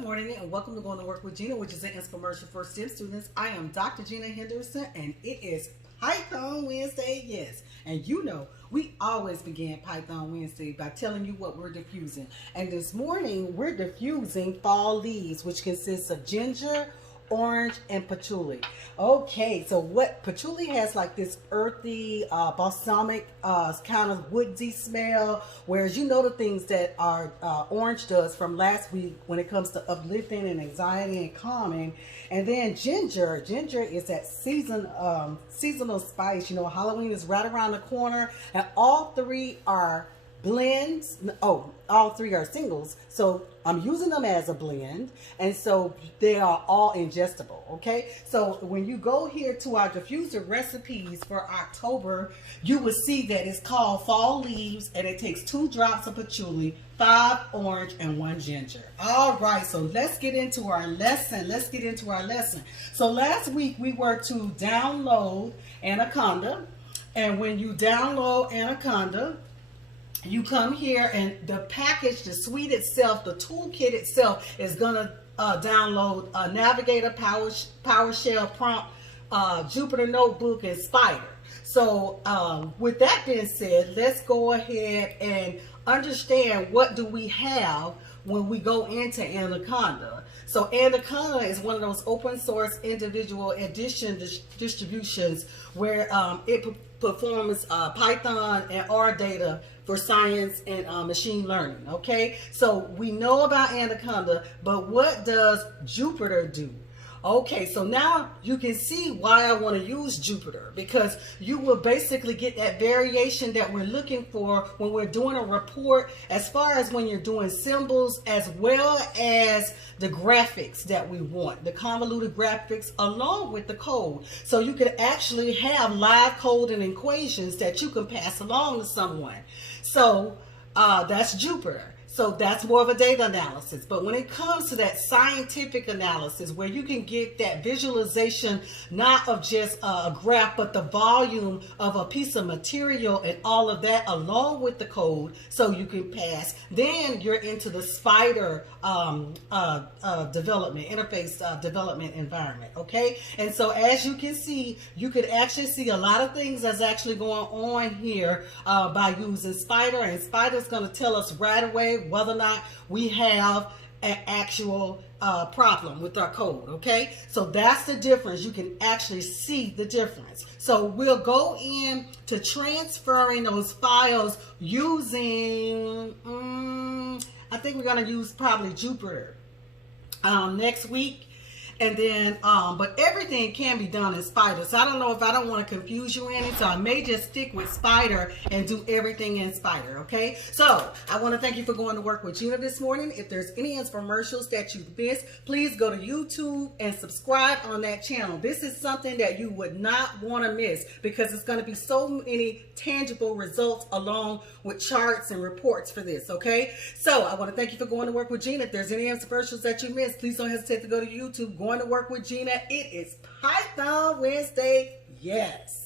Good morning and welcome to Going to Work with Gena, which is an infomercial for STEM students. I am Dr. Gena Henderson and it is Python Wednesday, yes. And you know, we always begin Python Wednesday by telling you what we're diffusing. And this morning, we're diffusing fall leaves, which consists of ginger, orange, and patchouli. Okay, so what patchouli has like this earthy, balsamic, kind of woodsy smell, whereas you know the things that our orange does from last week when it comes to uplifting and anxiety and calming. And then ginger is that seasonal spice. You know, Halloween is right around the corner, and all three are blends. All three are singles, so I'm using them as a blend, and so they are all ingestible. Okay, so when you go here to our diffuser recipes for October, you will see that it's called Fall Leaves, and it takes 2 drops of patchouli, 5 orange, and 1 ginger. All right, so let's get into our lesson. So last week we were to download Anaconda, and when you download Anaconda, you come here and the package, the suite itself, the toolkit itself is going to download Navigator, PowerShell, Prompt, Jupyter Notebook, and Spyder. So with that being said, let's go ahead and understand what do we have when we go into Anaconda. So Anaconda is one of those open source individual edition distributions where it performs Python and R data for science and machine learning. Okay, so we know about Anaconda, but what does Jupyter do? Okay, so now you can see why I want to use Jupyter, because you will basically get that variation that we're looking for when we're doing a report, as far as when you're doing symbols, as well as the graphics that we want, the convoluted graphics along with the code. So you can actually have live code and equations that you can pass along to someone. So that's Jupyter. So that's more of a data analysis. But when it comes to that scientific analysis, where you can get that visualization, not of just a graph, but the volume of a piece of material and all of that along with the code, so you can pass, then you're into the Spyder development, interface development environment, okay? And so as you can see, you could actually see a lot of things that's actually going on here by using Spyder, and Spyder is going to tell us right away whether or not we have an actual problem with our code, okay? So that's the difference. You can actually see the difference. So we'll go in to transferring those files using, I think we're going to use probably Jupyter next week. And then, but everything can be done in Spyder. So I don't know if I don't want to confuse you any, so I may just stick with Spyder and do everything in Spyder, okay? So I want to thank you for going to work with Gena this morning. If there's any infomercials that you missed, please go to YouTube and subscribe on that channel. This is something that you would not want to miss, because it's going to be so many tangible results along with charts and reports for this, okay? So I want to thank you for going to work with Gena. If there's any infomercials that you missed, please don't hesitate to go to YouTube. Going to work with Gena. It is Python Wednesday. Yes.